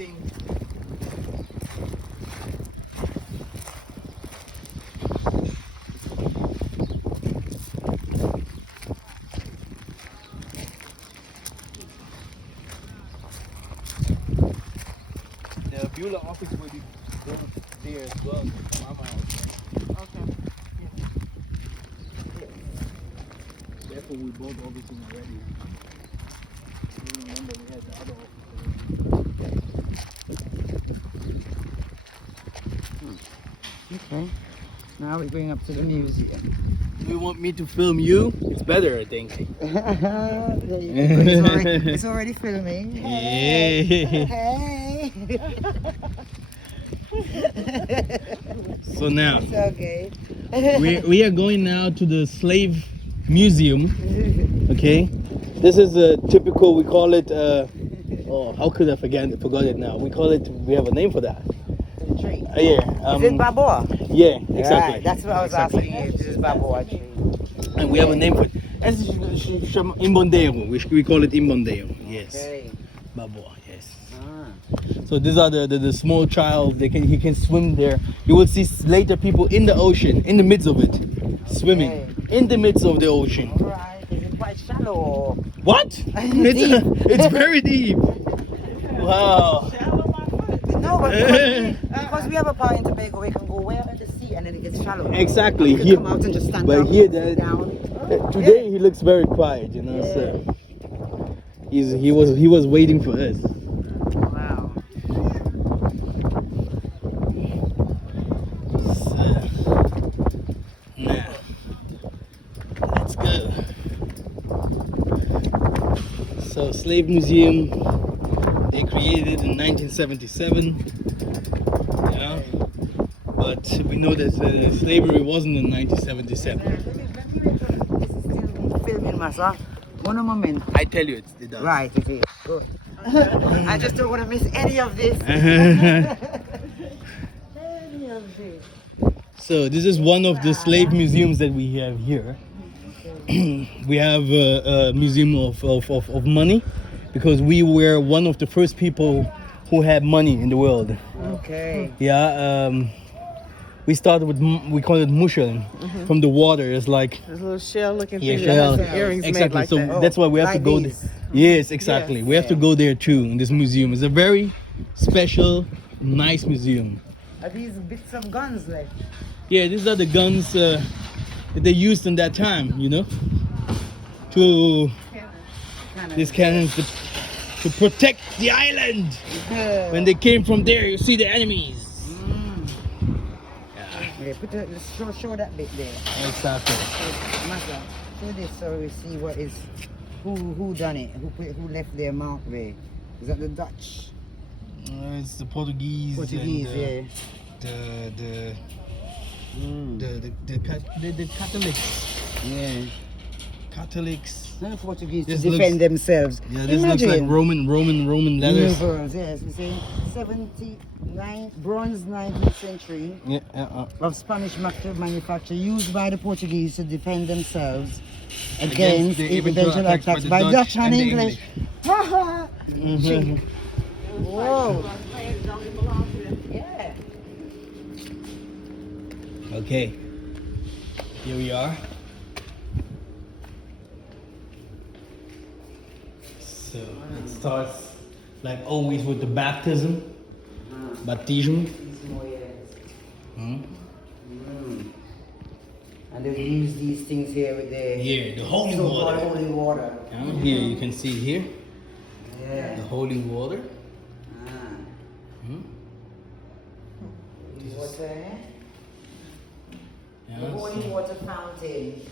everything. The Beulah office will be built there as well. Mama house, right? Okay. Therefore, we bought everything already. You remember we had the other office already. Okay. Now we're going up to the museum. Do you want me to film you? It's better, I think. It's already filming. Hey. Hey. So now, It's okay. we are going now to the slave museum. Okay, this is a typical. We call it. Oh, how could I forgot it now? We call it. We have a name for that. Tree. Yeah. Is it Baboa? Yeah, exactly. Right, that's what I was asking you. This is Baboa tree. And we have a name for it. Imbondero. We call it Imbondero. Yes. Okay. Baboa. Yes. Ah. So these are the small child. He can swim there. You will see later people in the ocean, in the midst of it, swimming in the midst of the ocean. All right. Is it quite shallow? What? It's very deep. Wow. No, but because we have a part in Tobago, we can go where in the sea and then it gets shallow. Exactly. We can come out and just stand But up, here, sit down. today he looks very quiet, you know. So he was waiting for us. Wow. So, now let's go. So slave museum. They created it in 1977. Yeah. But we know that slavery wasn't in 1977. This is still filming, Massa. One moment. I tell you, it does. Right, it is. Good. I just don't want to miss any of this. Any of this. So this is one of the slave museums that we have here. We have a museum of money, because we were one of the first people who had money in the world. Okay. Yeah. We started with we call it mushel from the water. It's like This little shell-looking yeah, thing shell. that has some earrings Exactly. made like So that. that's why we have to like go. these. Yes, exactly. Yes. We have to go there too in this museum. It's a very special, nice museum. Are these bits of guns left? Yeah, these are the guns that they used in that time. You know, to these cannons to protect the island. When they came from there, you see the enemies. Yeah, show that bit there. Exactly. Massa, show this so we see what is who done it, who left their mark there. Is that the Dutch? It's the Portuguese. Portuguese, and, the Catholics. Yeah. Catholics. Not the Portuguese This to defend themselves. Yeah, this looks like Roman letters. Uniforms, yes, you see, 79 bronze 19th century Yeah. of Spanish manufacture used by the Portuguese to defend themselves against the eventual attacks by Dutch and the English. Haha! Whoa! Yeah. Okay. Here we are. So it starts like always with the baptism. Baptism. And they use these things here with the Here, the holy so-called water. holy water. Here you can see here Yeah. the holy water. Water, eh? Yeah, The holy so- water fountain.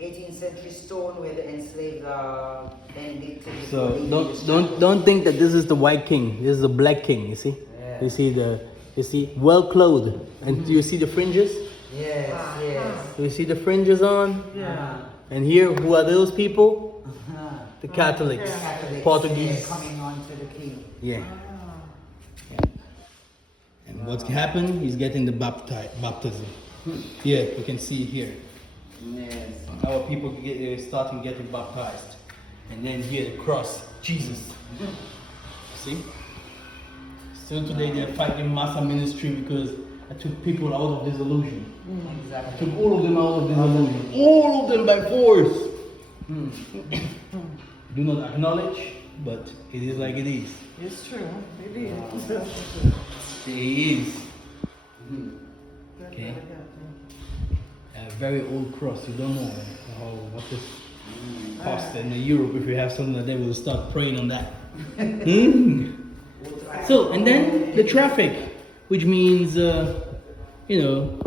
18th century stone where the enslaved are bending to the So body. don't think that this is the white king. This is the black king. You see? Yeah. You see well clothed, and do you see the fringes? Yes, yes. Do you see the fringes on? Yeah. And here, who are those people? The Catholics, Catholics, Portuguese. coming on to the king. Yeah. And what's happened? He's getting the baptism. Here, you can see here. Yes. Our people starting getting baptized, and then here the cross, Jesus. See? Still today they're fighting Massa ministry because I took people out of disillusion. Exactly. I took all of them out of disillusion. All of them by force. Do not acknowledge, but it is like it is. It's true. It is. It is. Okay. A very old cross. You don't know what this costs in Europe. If you have something like that, we'll start praying on that. So, and then the traffic, which means, you know,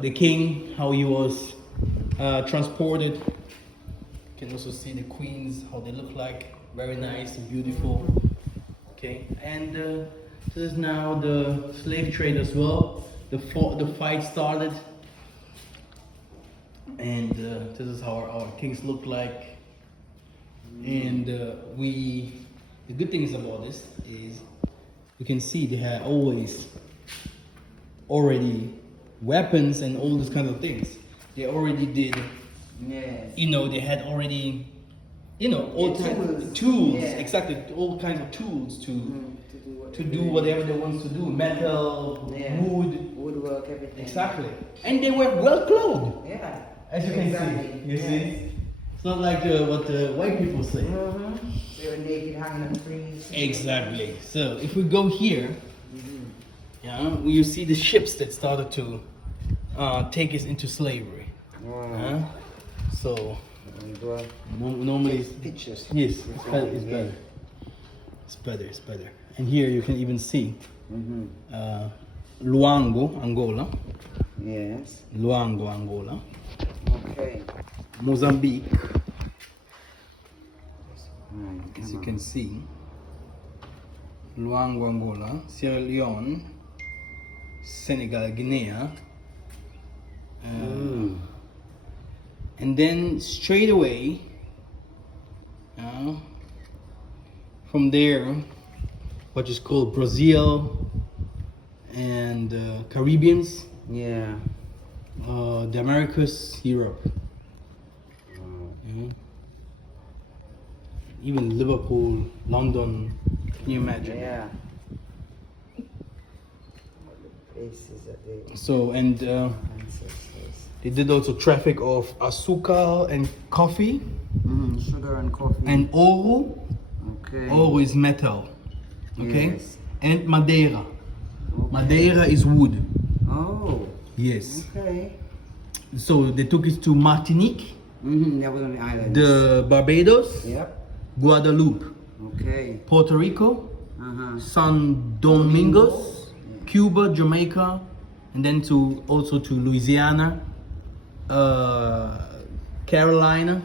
the king, how he was transported. You can also see the queens, how they look like. Very nice and beautiful. Okay, and this is now the slave trade as well. The fight started. And this is how our kings look like. And the good things about this is you can see they had already weapons and all these kinds of things. They already did, you know, they had already, you know, all kinds of tools, exactly, all kinds of tools to do whatever they want to do, metal, woodwork, everything. Exactly. And they were well clothed. Yeah. As you can see, you see? It's not like what the white people say. They were naked, hanging on trees. Exactly. So if we go here, you see the ships that started to take us into slavery. So normally, pictures. Yes, it's better. It's better. It's better. And here you can even see Luango, Angola. Yes. Luango, Angola. Okay. Mozambique. Right, As you can see, Luango, Angola, Sierra Leone, Senegal, Guinea, and then straight away, from there, what is called Brazil and Caribbeans, Yeah. the Americas, Europe. Even Liverpool, London, can you imagine? Yeah. Places that they So, and ancestors. they did also traffic of asuka and coffee Sugar and coffee. and oro. Okay. Oro is metal, okay? Yes. And madeira. Okay. Madeira is wood. Oh. Yes. Okay. So they took it to Martinique, That was on the island. the Barbados, Yep. Guadeloupe, Okay. Puerto Rico, Uh-huh. San Domingos, Cuba, Jamaica, and then also to Louisiana, Carolina,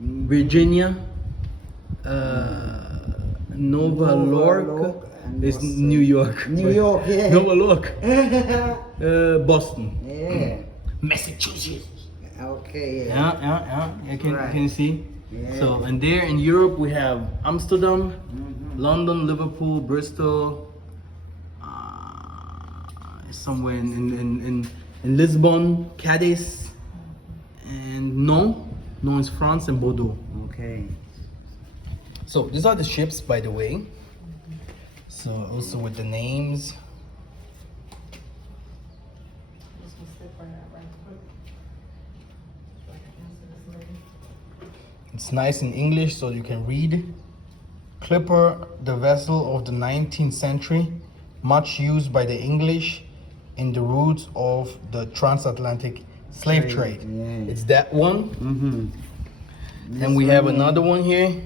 Virginia, Nova York is New York. New York, yeah. Nova York, Boston, Yeah. Massachusetts. Okay. Yeah. You can see. Yeah. So, and there in Europe we have Amsterdam, London, Liverpool, Bristol, somewhere in Lisbon, Cadiz, and Nantes is France, and Bordeaux. Okay. So these are the ships, by the way. So also with the names. It's nice in English, so you can read. Clipper, the vessel of the 19th century, much used by the English in the routes of the transatlantic slave trade. Yeah. It's that one. And we have another one here.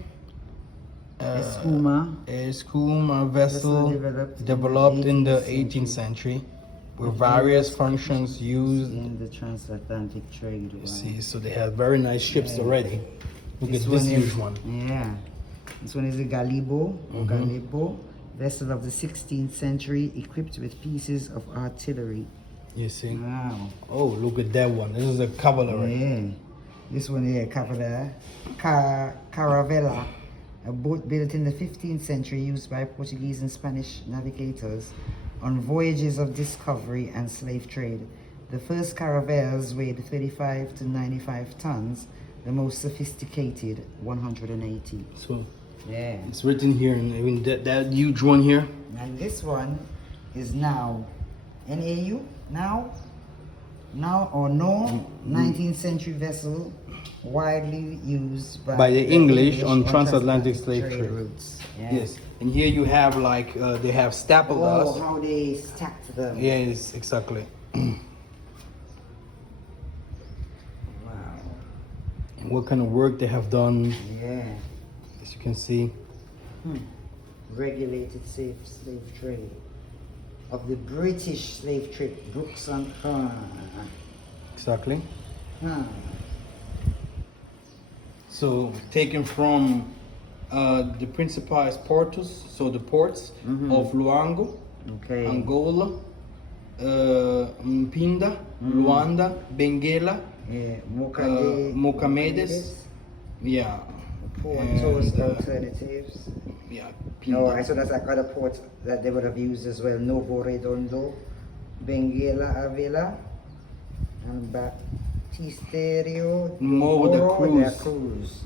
Escuma. Escuma vessel developed in the 18th century with various functions used. In the transatlantic trade. Wow. See, so they have very nice ships already. Look at this one huge is, one. Yeah. This one is a galibo, or galibo, vessel of the 16th century, equipped with pieces of artillery. You see? Wow. Oh, look at that one. This is a cavalry. Yeah. This one here, Caravela, a boat built in the 15th century used by Portuguese and Spanish navigators on voyages of discovery and slave trade. The first caravels weighed 35 to 95 tons, the most sophisticated 180. So Yeah. It's written here, and I mean that huge one here. And this one is now NAU now or no 19th century vessel widely used By the English on transatlantic transatlantic slave trade. routes. Yeah. Yes, and here you have like they have stapled Oh, us. how they stacked them. Yes, exactly. Wow. And what kind of work they have done, Yeah. as you can see. Regulated slave trade of the British slave trade books on Exactly. huh. So taken from the Principais Portos, so the ports of Luango, Okay. Angola, Mpinda, Luanda, Benguela, Yeah. Mocamedes, yeah, Portos and, alternatives. yeah, Oh, Pinda. so that's like other ports that they would have used as well. Novo Redondo, Benguela Avila, and Baptisterio. More with the cruise. Cruz.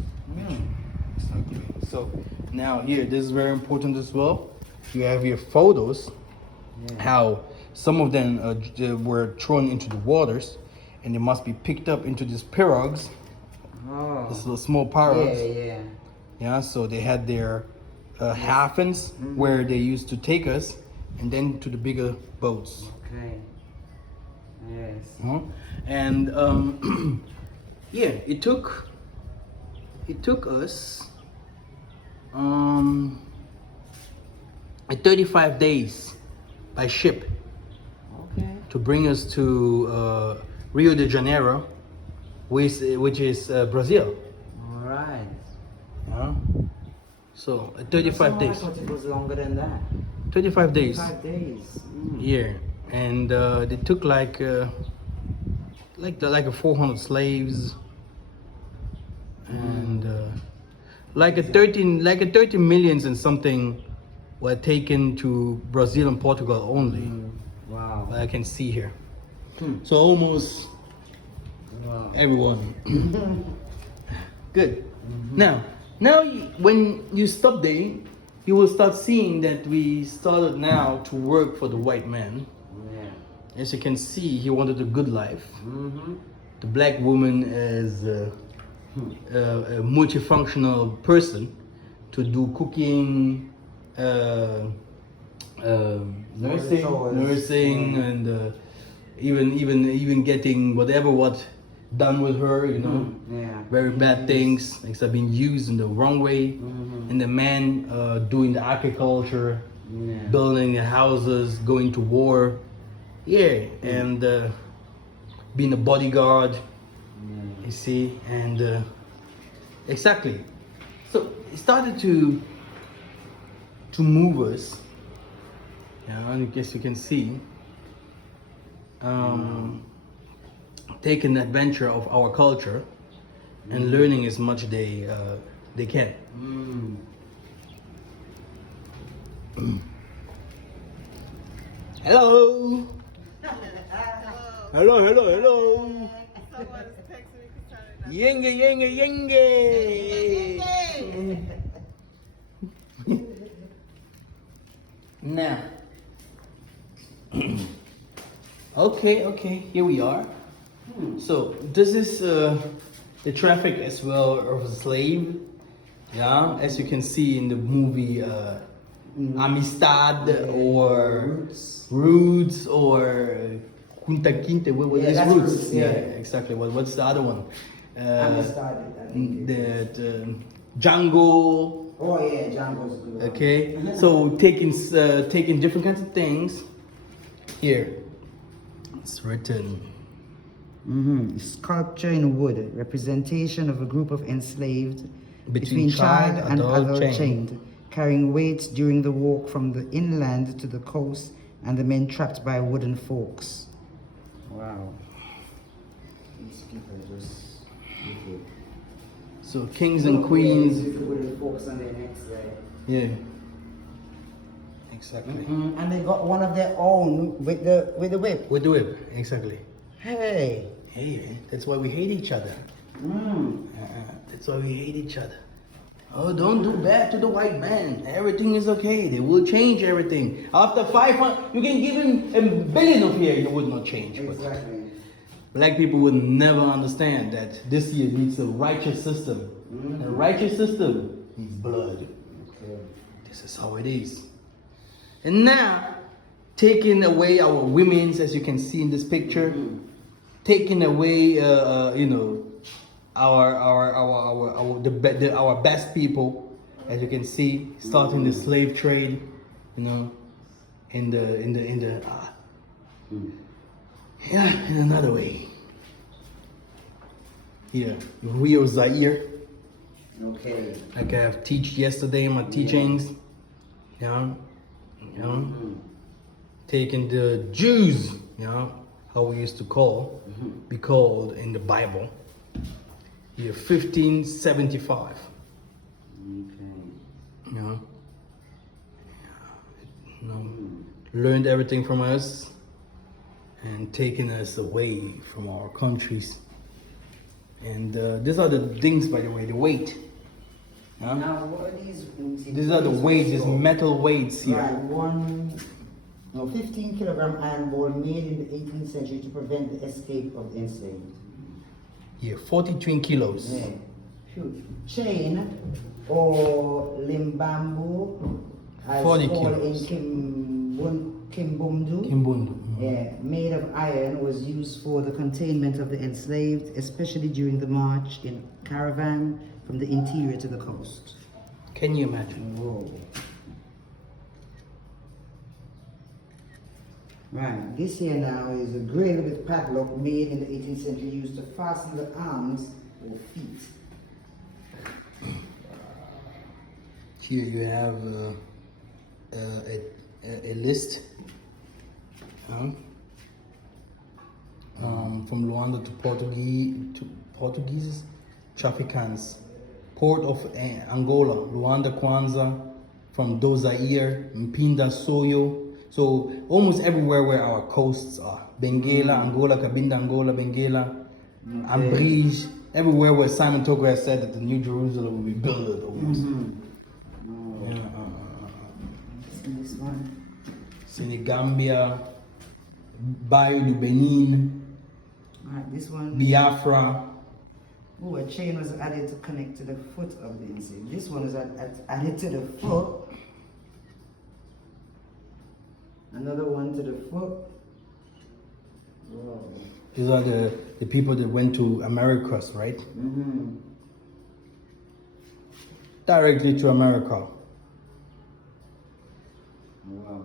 Exactly. So now here, this is very important as well. You have here photos, how some of them were thrown into the waters, and they must be picked up into these pirogues, Oh. these little small pirogues. Yeah. Yeah, so they had their havens where they used to take us, and then to the bigger boats. Okay. Yes. And yeah, it took us 35 days by ship Okay. to bring us to Rio de Janeiro, which is Brazil. All right. Yeah. So 35 I days. thought it was longer than that. 35 days. 5 days. Yeah, and they took like 400 slaves, and like a 13 millions and something were taken to Brazil and Portugal only. Wow. What I can see here. So almost Wow. everyone. Good. Now when you stop there, you will start seeing that we started now to work for the white man. Yeah. As you can see, he wanted a good life. Mm-hmm. The black woman as a multifunctional person to do cooking, nursing, and even getting what done with her, you know. Yeah. Very bad things, except being used in the wrong way. And the man doing the agriculture, Yeah. building the houses, going to war, and being a bodyguard, you see, and exactly. So it started to move us. Yeah, I guess you can see. Taking adventure of our culture and learning as much they can. Hello. Hello. Someone is texting me concerning that. Yenge. Now. Okay, here we are. So this is the traffic as well of a slave. Yeah, as you can see in the movie Amistad or Roots or Kunta Kinte. What is that's Roots? Roots, yeah. Exactly. What's the other one? Amistad, I think it is. That Django. Oh yeah, Django's good. Okay, so taking different kinds of things. Here, it's written. Sculpture in wood, representation of a group of enslaved Between child, and adult, adult chained. carrying weights during the walk from the inland to the coast, and the men trapped by wooden forks. Wow. These people are just wicked. So kings and queens. With the wooden forks on their necks there. Yeah. Exactly. And they got one of their own with the whip. With the whip. Exactly. Hey. Hey, that's why we hate each other. That's why we hate each other. Oh, don't do bad to the white man. Everything is okay. They will change everything. After 500, you can give him $1 billion of here, it would not change. But Exactly. black people would never understand that this year needs a righteous system. A righteous system needs blood. Okay. This is how it is. And now, taking away our women's, as you can see in this picture, taking away, our best people, as you can see, starting the slave trade, in another way. Here, Rio Zaire, Okay. like I have teach yesterday in my teachings, taking the Jews, how we used to be called in the Bible, year 1575. Okay. Learned everything from us and taking us away from our countries. And these are the things, by the way, the weight. Now, what are these? These are the weights, these metal weights here. Right, 15 kilogram iron ball made in the 18th century to prevent the escape of the enslaved. Yeah, 42 kilos. Yeah. Huge. Chain or limbambo, as 40 called kilos. in Kimbundu. Kimbundu. Yeah, made of iron, was used for the containment of the enslaved, especially during the march in caravan from the interior to the coast. Can you imagine? Whoa. Right, this here now is a grill with padlock made in the 18th century, used to fasten the arms or feet. Here you have a list from Luanda to Portuguese Traficants, Port of Angola, Luanda Kwanza, from Zaire, Mpinda Soyo. So almost everywhere where our coasts are. Benguela, Angola, Cabinda, Angola, Benguela, Ambridge, everywhere where Simon Toko has said that the New Jerusalem will be built almost. This one. Senegambia, Bayou du Benin, Alright, this one. Biafra. Oh, a chain was added to connect to the foot of the enslaved. This one is added to the foot. Another one to the foot. Whoa. These are the people that went to Americas, right? Directly to America. Wow.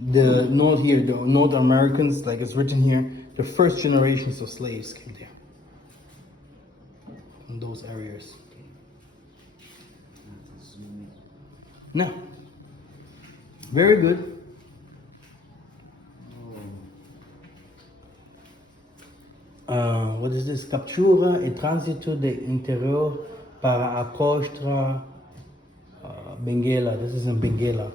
The North Americans, like it's written here, the first generations of slaves came there. In those areas. No. Very good. What is this? Captura e transito de interior para apostrar Benguela. This is in Benguela.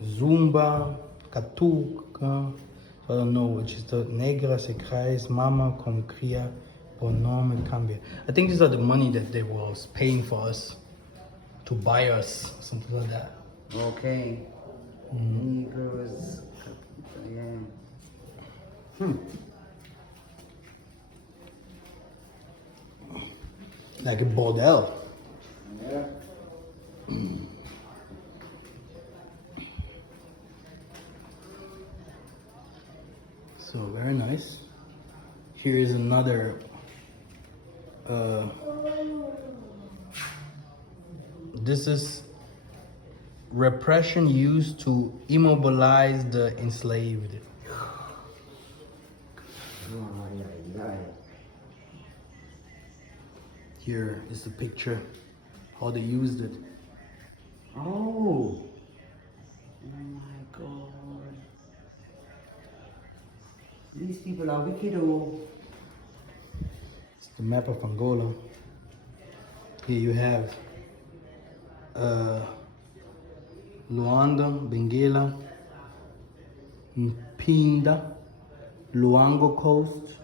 Zumba, Katuka, I don't know, which is the Negra se cries, Mama com cria, Bonome cambia. I think these are the money that they was paying for us to buy us, something like that. Okay. Negroes. Yeah. Like a bordel. Yeah. So very nice. Here is another this is repression used to immobilize the enslaved. Here is the picture, how they used it. Oh my God. These people are wicked. Oh. It's the map of Angola. Here you have Luanda, Benguela, Mpinda, Luango Coast.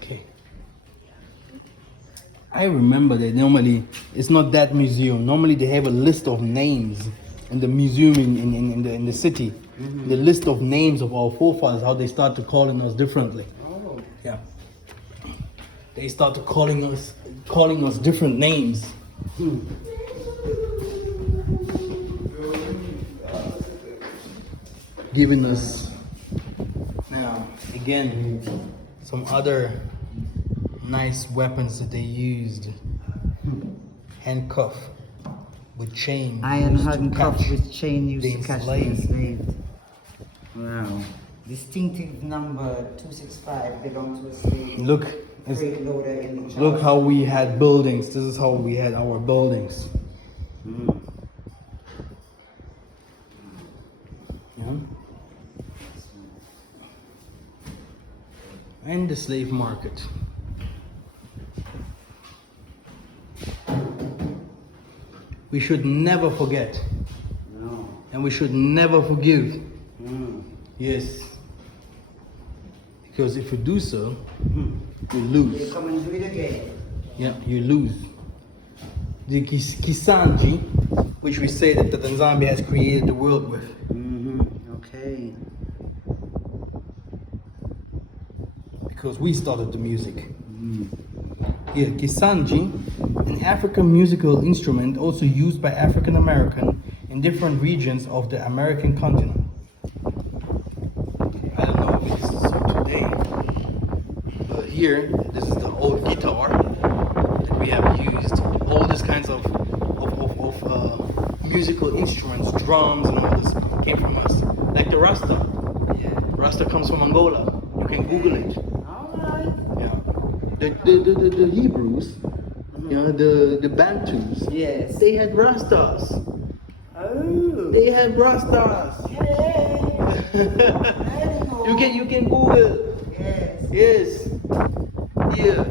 Okay. I remember that normally it's not that museum. Normally they have a list of names in the museum in the city. The list of names of our forefathers, how they started calling us differently. Oh. Yeah. They started calling us different names. Giving us now again some other nice weapons that they used. Handcuff with chain. Iron used to handcuff catch with chain used the to catch the enslaved. enslaved. Wow. Distinctive number 265 belonged to a slave. Look, Freight loader in the look how we had buildings. This is how we had our buildings. Yeah. And the slave market. We should never forget. No. And we should never forgive. Yes. Because if you do so, you You lose. come and do it again. Yeah, you lose. The Kisanji, which we say that the Tanzania has created the world with. Okay. Because we started the music. Here, Kisanji, an African musical instrument also used by African American in different regions of the American continent. I don't know if this is so today, but here, this is the old guitar that we have used. All these kinds of musical instruments, drums and all this came from us. Like the Rasta. Yeah. Rasta comes from Angola. You can Google it. Alright. Yeah. The Hebrews, you know, the Bantus, Yes. they had Rastas. Oh. They had Rastas. You can Google. Yes. Yes. Here.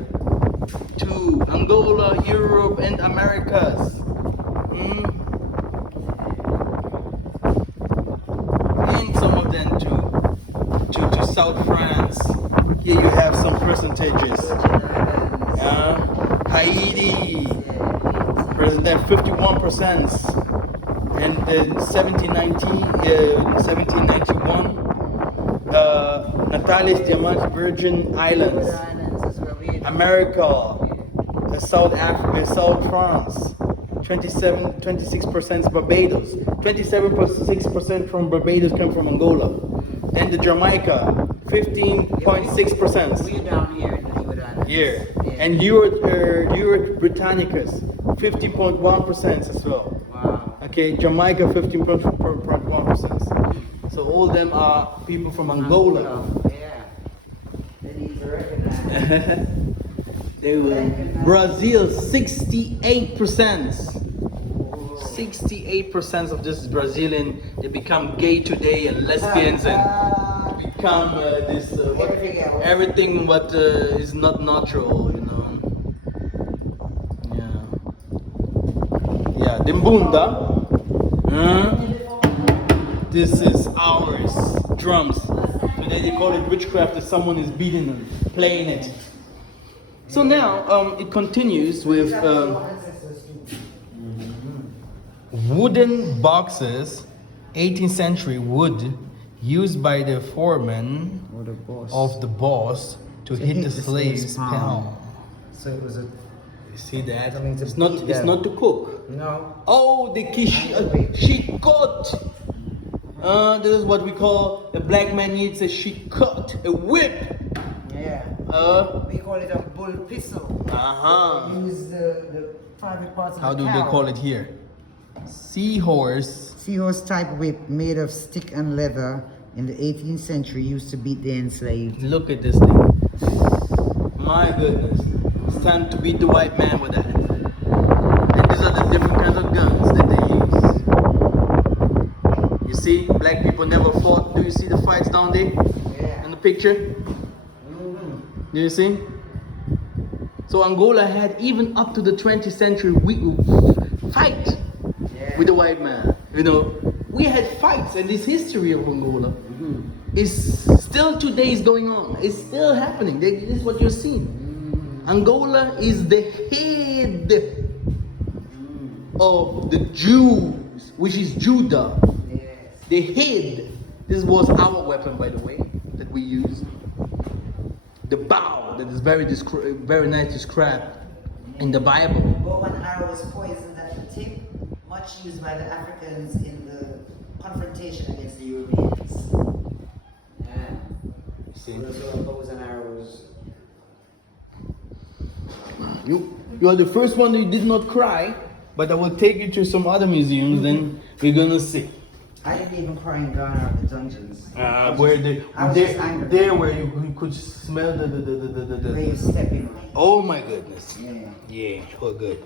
To Angola, Europe and Americas. And some of them to South France. Here you have some percentages. Haiti, President 51%, and then 1791, Natalis Diamant Virgin Islands, America, South Africa, South France, 26% Barbados, 27.6% from Barbados come from Angola, and the Jamaica, 15.6%. We're down here in the Angolan. Yeah, and Euro Britannicus, 50.1% as well. Wow. Okay, Jamaica, 15.1%. So all them are people from Angola. Yeah. They need to recognize. They were Brazil, 68%. 68% of this Brazilian, they become gay today and lesbians and become everything what is not natural, you know. Yeah, Dimbunda. This is ours. Drums. Today they call it witchcraft if someone is beating them, playing it. So now it continues with wooden boxes, 18th century wood, used by the foreman Or the boss. of the boss to hit the slave's palm. So it was a. You see that? Something to It's not. beat It's them. not to cook. No. Oh, the shikot. This is what we call a black man needs a shikot, a whip. Yeah. We call it a bull pistol. Use the private parts of How the do cow. they call it here? Seahorse. Seahorse type whip made of stick and leather in the 18th century used to beat the enslaved. Look at this thing. My goodness. It's time to beat the white man with that. And these are the different kinds of guns that they use. You see, black people never fought. Do you see the fights down there Yeah. in the picture? Do you see? So Angola had even up to the 20th century fight. Yeah. with the white man. You know, we had fights, and this history of Angola is still today is going on. It's still happening. This is what you're seeing. Angola is the head of the Jews, which is Judah. The head. This was our weapon, by the way, that we used. The bow, that is very nice described in the Bible. Bow and arrow was poisoned at the tip, much used by the Africans in the confrontation against the Europeans. Yeah. See? Bows and arrows. You are the first one who did not cry, but I will take you to some other museums, then we're gonna see. I didn't even cry in Ghana at the dungeons. Where where you could smell the way you stepping. Oh my goodness. Yeah. Yeah, oh good.